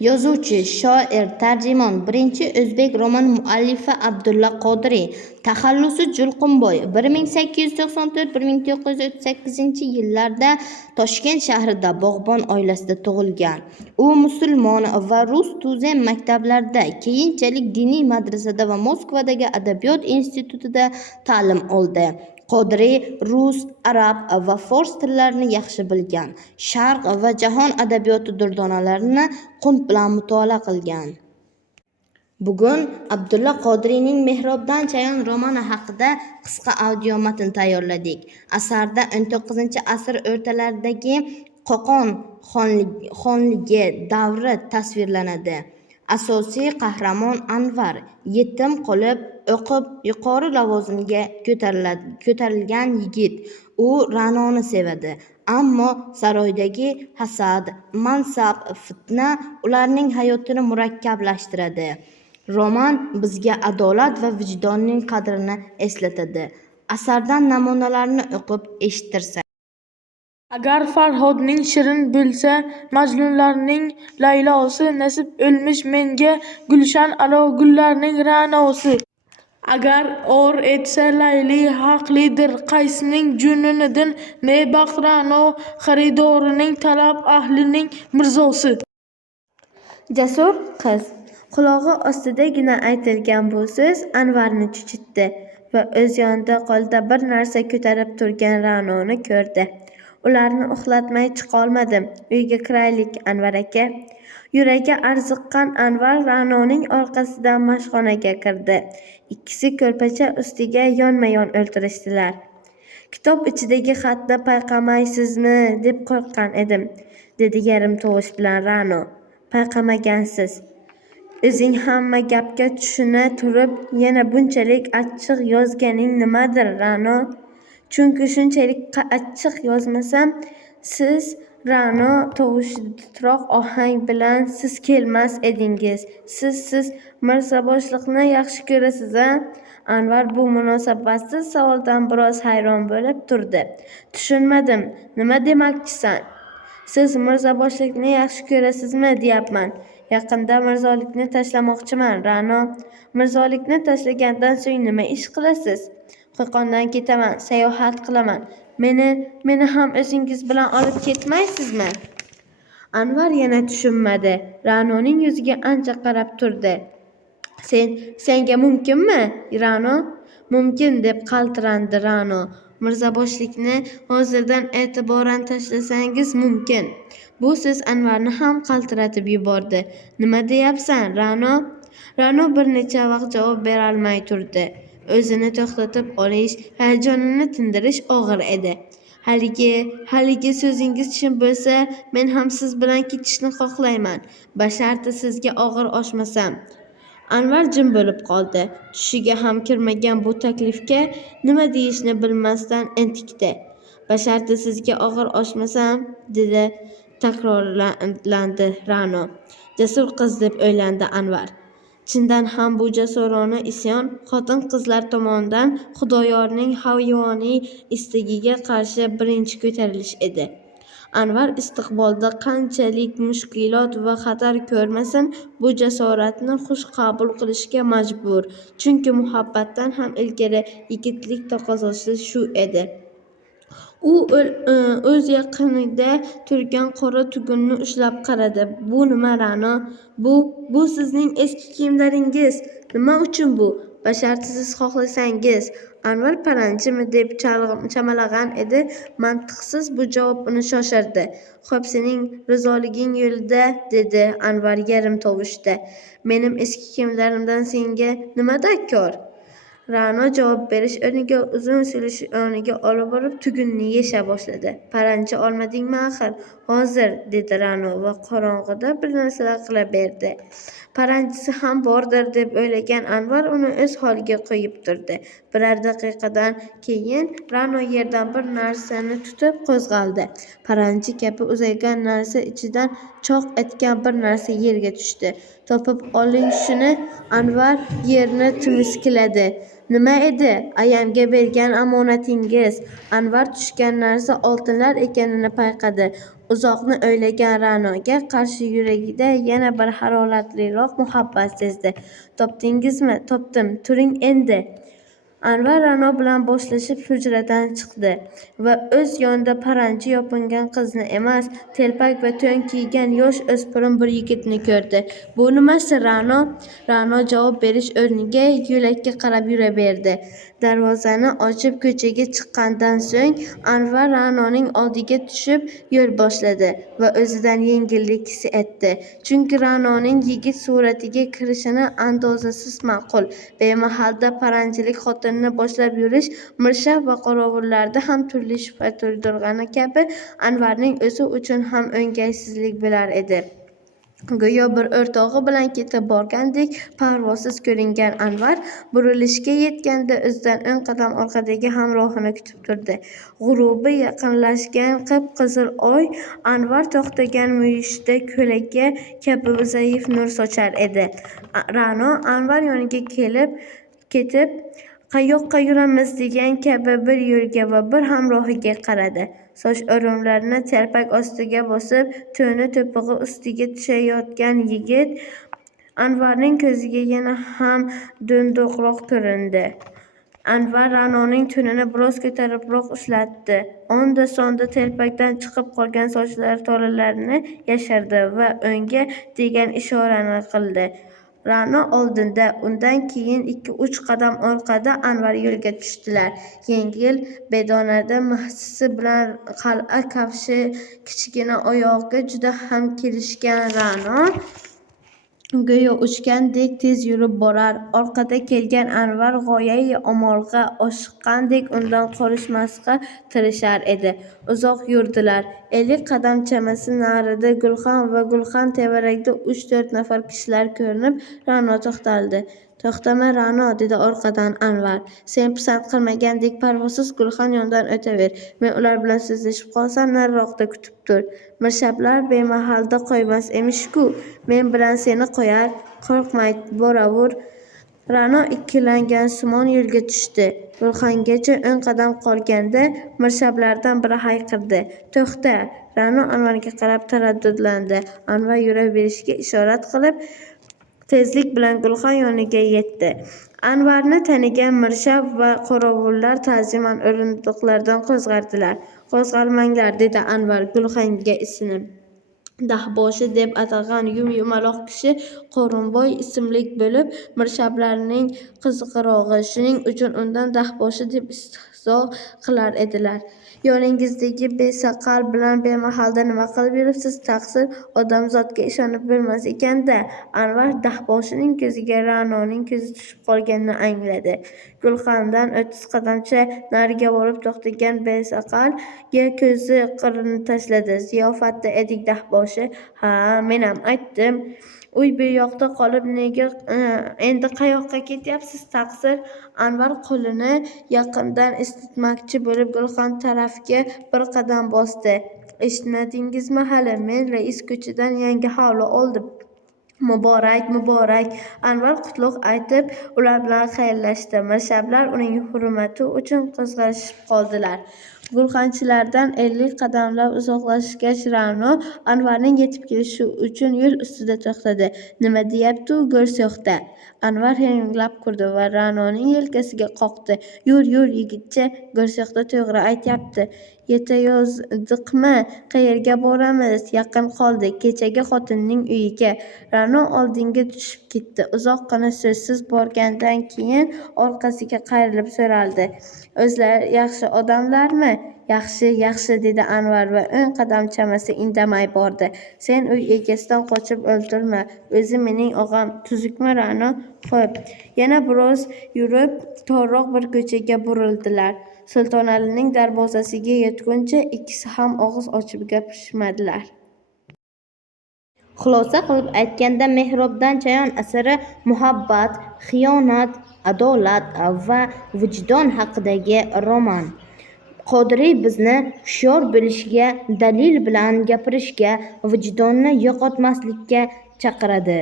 Yozuvchi, shoir, tarjimon, birinchi o'zbek roman muallifi Abdulla Qodiriy. Taxallusi Julqunboy. 1894-1938 Toshkent shahrida Bog'bon oilasida tug'ilgan. U musulmon va rus tuzem maktablarida, keyinchalik diniy madrasada va Moskvadagi adabiyot institutida ta'lim oldi. Qodiriy rus, arab va fors tillarini yaxshi bilgan. Sharq va jahon adabiyoti durdonalarini qunt bilan mutolaa qilgan. Bugun Abdulla Qodiriyning Mehrobdan chayon romani haqida qisqa audio matn tayyorladik. Asarda 19-asr o'rtalaridagi Qo'qon xonligi davri tasvirlanadi. Asosiy qahramon Anvar yetim qolib, o'qib, yuqori lavozimga ko'tarilgan yigit. U Ra'noni sevadi, ammo saroydagi hasad, mansab, fitna ularning hayotini murakkablashtiradi. Roman bizga adolat va vijdonning qadrini eslatadi. Asardan namunalarni o'qib eshittirsak. Agar Farhodning shirin bo'lsa, Majnunlarning Laylosi, nasib o'lmish menga gulshan alo gullarning Ra'nosi. Agar or etsa Layli haqlidir, qaysining jununidan ne baqrano, xaridorining talab ahlining mirzosi. Jasur qiz. Qulog'i ostidagina aytilgan bu so'z Anvarni chuchitdi va o'z yonida qo'lida bir narsa ko'tarib turgan Ra'noni ko'rdi. Ularni uxlatmay chiqolmadim. Uyga kiraylik, Anvar aka. Yuragi arziqqan Anvar Ra'noning orqasidan mashxonaga kirdi. Ikkisi ko'rpacha ustiga yonma-yon o'ltirishdilar. Kitob ichidagi xatni payqamaysizmi deb qo'rqqan edim, dedi yarim tovush bilan Ra'no. Payqamagansiz. O'zing hamma gapga tushuna turib, yana bunchalik achchiq yozganing nimadir, Ra'no? Chunki shunchalik achchiq yozmasam, siz Ra'no tovushi titroq ohang bilan siz kelmas edingiz. Siz mirzaboshliqni yaxshi ko'rasiz-a? Anvar bu munosabatsiz savoldan biroz hayron bo'lib turdi. Tushunmadim. Nima demoqchisan? Siz mirzaboshliqni yaxshi ko'rasizmi, deyapman. Yaqinda mirzolikni tashlamoqchiman, Ra'no. Mirzolikni tashlagandan so'ng nima ish qilasiz? Qo'qondan ketaman, sayohat qilaman. Meni ham o'zingiz bilan olib ketmaysizmi? Anvar yana tushunmadi. Ra'noning yuziga ancha qarab turdi. Senga mumkinmi, Ra'no? Mumkin, deb qaltirandi Ra'no. Mirzaboshlikni hozirdan e'tiboran tashlasangiz mumkin. Bu so'z Anvarni ham qaltiratib yubordi. Nima deyapsan, Ra'no? Ra'no bir necha vaqt javob berolmay turdi. O'zini to'xtatib olish, hayajonini tindirish og'ir edi. Haligi so'zingiz chin bo'lsa, men ham siz bilan ketishni xohlayman. Basharti sizga og'ir oshmasam. Anvar jim bo'lib qoldi. Tushiga ham kirmagan bu taklifga nima deyishni bilmasdan entikdi. Basharti sizga og'ir oshmasam, dedi takrorlandi Ra'no. Jasur qiz, deb o'ylandi Anvar. Chindan ham bu jasurona isyon xotin-qizlar tomonidan Xudoyorning hayvoniy istagiga qarshi birinchi ko'tarilish edi. Anvar istiqbolda qanchalik mushkulot va xatar ko'rmasin, bu jasoratni xush qabul qilishga majbur. Chunki muhabbatdan ham ilgari yigitlik taqozosi shu edi. U o'z yaqinida turgan qora tugunni ushlab qaradi. Bu nima, Ra'no? Bu sizning eski kiyimlaringiz. Nima uchun bu? Basharti siz xohlasangiz. Anvar paranjimi deb chamalag'an edi. Mantiqsiz bu javob uni shoshirdi. Xo'p, sening rizoliging yo'lida, dedi Anvar yarim tovushda. Menim eski kiyimlarimdan senga nima dakor? Ra'no javob berish o'rniga uzun silishoniga olib borib tugunni yesha boshladi. Paranji olmadingmi axir? Hozir, dedi Ra'no va qorong'ida bir narsalar qila berdi. Paranjisi ham bordir deb o'ylagan Anvar uni o'z holiga qo'yib turdi. Birar daqiqadan keyin Ra'no yerdan bir narsani tutib qo'zg'aldi. Paranji kabi uzaygan narsa ichidan choq etgan bir narsa yerga tushdi. Topib oling shuni. Anvar yerni timiskiladi. Nima edi? Ayamga bergan omonatingiz. Anvar tushgan narsa oltinlar ekanini payqadi. Uzoqni o'ylagan Ra'noga qarshi yuragida yana bir haroratliroq muhabbat sezdi. Topdingizmi? Topdim, turing endi. Anvar Ra'no bilan boshliqlashib hujradan chiqdi va o'z yonida paranji yopingan qizni emas, telpak va to'n kiygan yosh o'spirin bir yigitni ko'rdi. Bu nimasi, Ra'no? Ra'no javob berish o'rniga yo'lakka qarab yuraverdi. Darvozani ochib ko'chaga chiqqandan so'ng Anvar Ra'noning oldiga tushib yo'l boshladi va o'zidan yengillik his etdi. Chunki Ra'noning yigit suratiga kirishini andozasiz ma'qul. Bemahalda paranjilik xotinni boshlab yurish mirshav va qorovullarda ham turli shubha tug'dirgani kabi Anvarning o'zi uchun ham o'ng'aysizlik bo'lar edi. Go'yo bir o'rtog'i bilan ketib borgandek parvosiz ko'ringan Anvar burilishga yetganda o'zidan 10 qadam orqadagi hamrohini kutib turdi. G'urubi yaqinlashgan qip-qizil oy Anvar to'xtagan muyishda ko'laka kabi zaif nur sochar edi. Ra'no Anvar yoniga ketib qayoqqa yuramiz degan kabi bir yo'lga va bir hamrohiga qaradi. Soch o'rimlarini telpak ostiga bosib, to'ni to'pig'i ustiga tushayotgan yigit Anvarning ko'ziga yana ham do'ndoqroq ko'rindi. Anvar Ra'noning to'nini biroz ko'taribroq ushlatdi. Onda sonda telpakdan chiqib qolgan sochlari tolalarini yashirdi va unga degan ishorani qildi. Ra'no oldinda, undan keyin 2-3 qadam orqada Anvar yo'lga tushdilar. Yengil bedonada mahsisi bilan qal'a kafshi, kichkina oyog'iga juda ham kelishgan Ra'no go'yo uchgandek tez yurib borar. Orqada kelgan Anvar g'oyai omolga oshiqqandek undan qolishmasga tirishar edi. Uzoq yurdilar. 50 qadam chamasi narida Gulxan va Gulxan tevarakda 3-4 nafar kishilar ko'rinib, Ra'no to'xtaldi. To'xtama, Ra'no, dedi orqadan Anvar. Sen pisand qilmagandek parvosiz Gulxan yonidan o'taver. Men ular bilan so'zlashib qolsam, nariroqda kutib tur. Mirshablar bemahalda qo'ymas emish-ku. Men bilan seni qo'yar. Qo'rqmay, boravur. Ra'no ikkilangan simon yo'lga tushdi. Gulxangacha 10 qadam qolganda mirshablardan biri hayqirdi. To'xta! Ra'no Anvarga qarab taraddudlandi. Anvar yuraverishga ishorat qilib, tezlik bilan Gulxan yoniga yetdi. Anvarni tanigan mirshab va qorovullar ta'ziman o'rindiqlaridan qo'zg'ardilar. Qo'zg'almanglar, dedi Anvar Gulxanga isinib. Dahboshi deb atalgan yumaloq kishi Qo'rinboy ismli bo'lib, mirshablarning qizig'irog'i. Shuning uchun undan Dahboshi deb istehzo qilar edilar. Yoningizdagi besaqal bilan bemahalda nima qilib yuribsiz? Taqsir, odamzodga ishonib bo'lmas ekan-da. Anvar Dahboshining ko'ziga Ra'noning ko'zi tushib qolganini angladi. Gulxandan 30 qadamcha nariga borib to'xtagan besaqalga ko'zi qirini tashladi. Ziyofatda edik, Dahboshi. Ha, menam aytdim. Uy bu yoqda qolib nega endi qayoqqa ketyapsiz, Taqsir? Anvar qo'lini yaqindan isitmoqchi bo'lib Gulxan tarafga bir qadam bosdi. Eshitmadingizmi hali? Men rais ko'chadan yangi hovli oldim. Muborak, muborak. Anvar qutlug' aytib, ular bilan xayrlashdi. Mirshablar uning hurmati uchun qo'zg'alishib qoldilar. Gulxanchilardan 50 qadamlab uzoqlashgach, Ra'no Anvarning yetib kelishi uchun yo'l ustida to'xtadi. Nima deyapti u go'rso'xta? Anvar henglab kurdi va Ra'noning yelkasiga qoqdi. Yur, yigitcha, go'rso'xta to'g'ri aytyapti. Yetayozdiqmi? Qayerga boramiz? Yaqin qoldik, kechagi xotinning uyiga. Ra'no oldinga tushib ketdi. Uzoqqina so'zsiz borgandan keyin orqasiga qayrilib so'raldi. O'zlari yaxshi odamlarmi? Yaxshi, yaxshi, dedi Anvar va 10 qadam chamasi indamay bordi. Sen uy egasidan qochib o'ltirma. O'zi mening og'am. Tuzukmi, Ra'no? Xo'p. Yana biroz yurib, torroq bir ko'chaga burildilar. Sultonalining darvozasiga yetguncha ikkisi ham og'iz ochib gapirishmadilar. Xulosa qilib aytganda, Mehrobdan Chayon asari muhabbat, xiyonat, adolat va vijdon haqidagi roman. Qodiriy bizni hushyor bo'lishga, dalil bilan gapirishga, vijdonni yo'qotmaslikka chaqiradi.